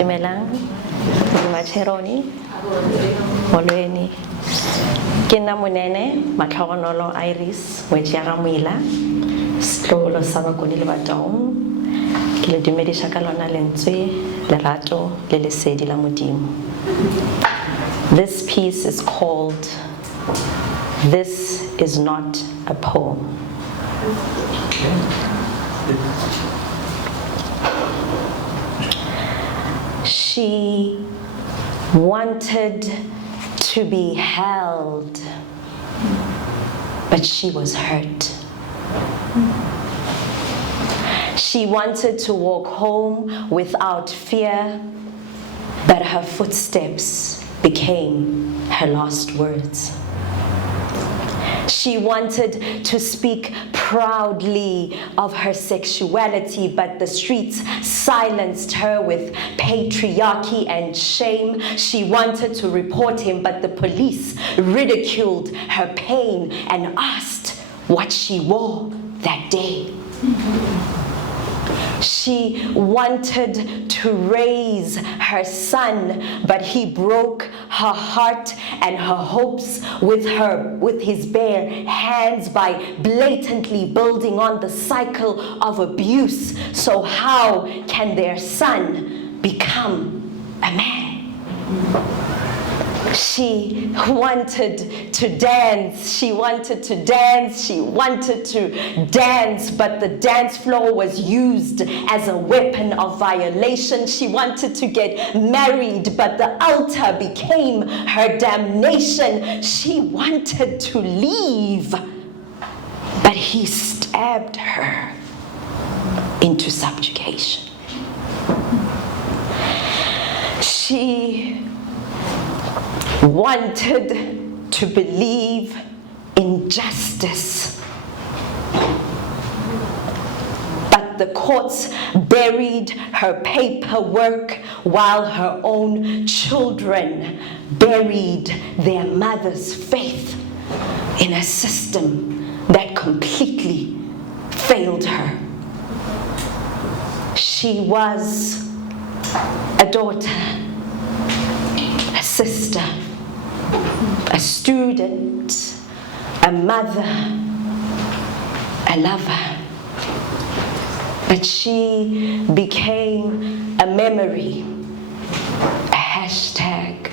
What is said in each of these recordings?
Dumelang, Macheroni, Molweni. Ke nna Monene, Matlhogonolo Iris, Moetšeaga Moila, Setlogolo sa Bakoni le Batong. Ke le dumediša ka lona lentswe, lerato le lesedi la Modimo. This piece is called This Is Not a Poem. She wanted to be held, but she was hurt. She wanted to walk home without fear, but her footsteps became her last words. She wanted to speak proudly of her sexuality, but the streets silenced her with patriarchy and shame. She wanted to report him, but the police ridiculed her pain and asked what she wore that day. She wanted to raise her son, but he broke her heart and her hopes with his bare hands by blatantly building on the cycle of abuse. So how can their son become a man? She wanted to dance, she wanted to dance, she wanted to dance, but the dance floor was used as a weapon of violation. She wanted to get married, but the altar became her damnation. She wanted to leave, but he stabbed her into subjugation. She wanted to believe in justice, but the courts buried her paperwork while her own children buried their mother's faith in a system that completely failed her. She was a daughter, a sister, a student, a mother, a lover. But she became a memory, a hashtag,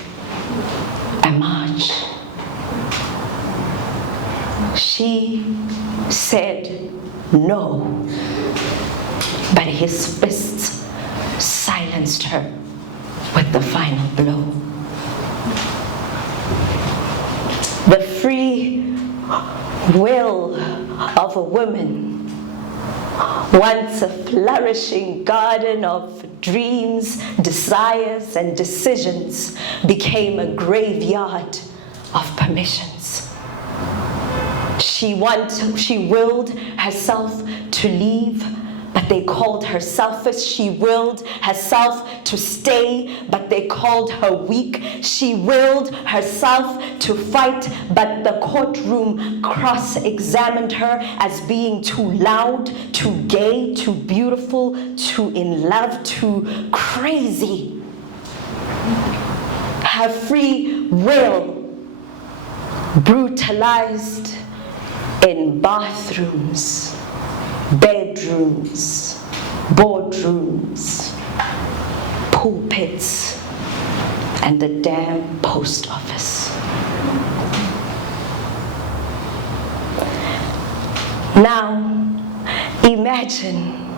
a march. She said no, but his fists silenced her with the final blow. The free will of a woman, once a flourishing garden of dreams, desires, and decisions, became a graveyard of permissions. She willed herself to leave, but they called her selfish. She willed herself to stay, but they called her weak. She willed herself to fight, but the courtroom cross-examined her as being too loud, too gay, too beautiful, too in love, too crazy. Her free will brutalized in bathrooms, bedrooms, boardrooms, pulpits, and the damn post office. Now, imagine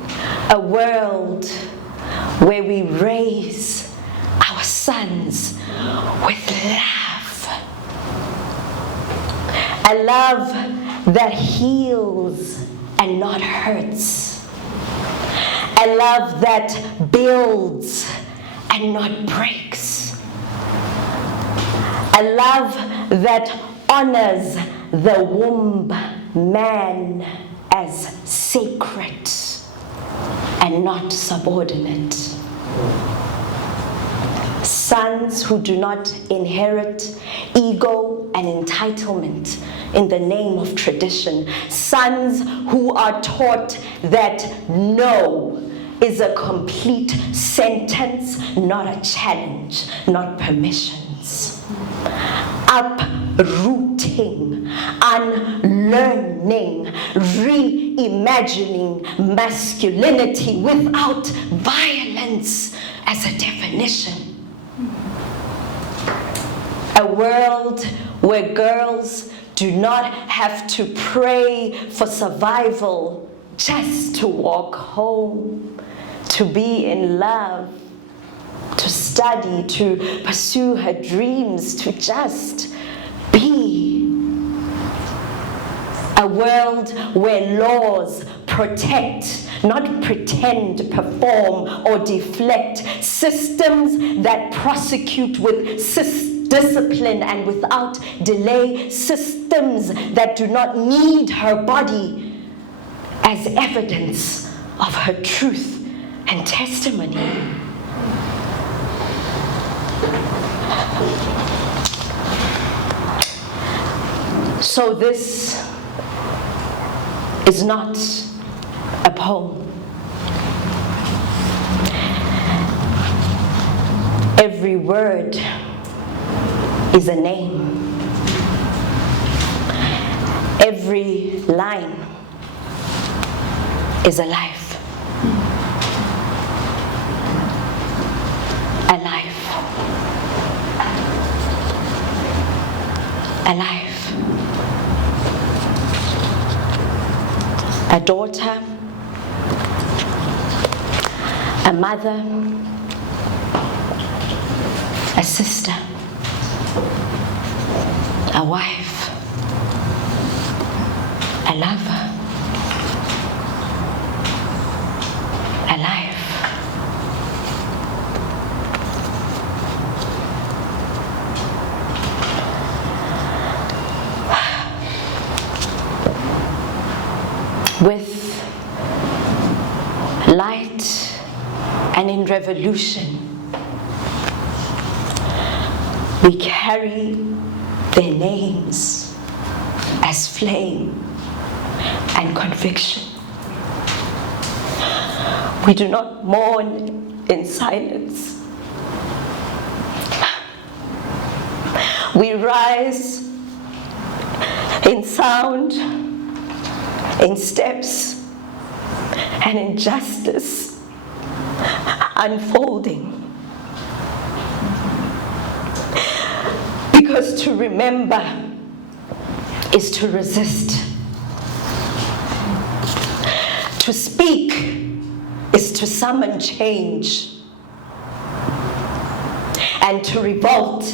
a world where we raise our sons with love. A love that heals and not hurts. A love that builds and not breaks. A love that honors the womb man as sacred and not subordinate. Sons who do not inherit ego and entitlement in the name of tradition. Sons who are taught that no is a complete sentence, not a challenge, not permissions. Uprooting, unlearning, reimagining masculinity without violence as a definition. A world where girls do not have to pray for survival just to walk home, to be in love, to study, to pursue her dreams, to just be. A world where laws protect, not pretend, perform, or deflect. Systems that prosecute with discipline and without delay. Systems that do not need her body as evidence of her truth and testimony. So this is not a poem. Every word is a name. Every line is a life. A life. A life. A daughter, a mother, a sister, a wife, a lover, a life. With light and in revolution, we carry their names as flame and conviction. We do not mourn in silence. We rise in sound, in steps, and in justice unfolding. Because to remember is to resist. To speak is to summon change. And to revolt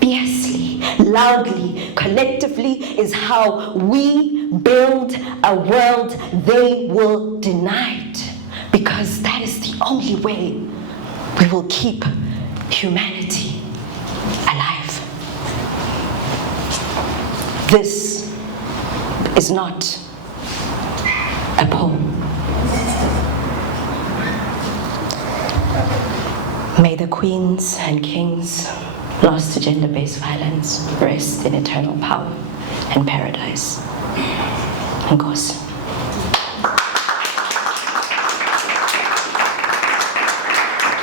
fiercely, loudly, collectively is how we build a world they will deny it, because that is the only way we will keep humanity alive. This is not a poem. May the queens and kings lost to gender-based violence rest in eternal power and paradise. Of course.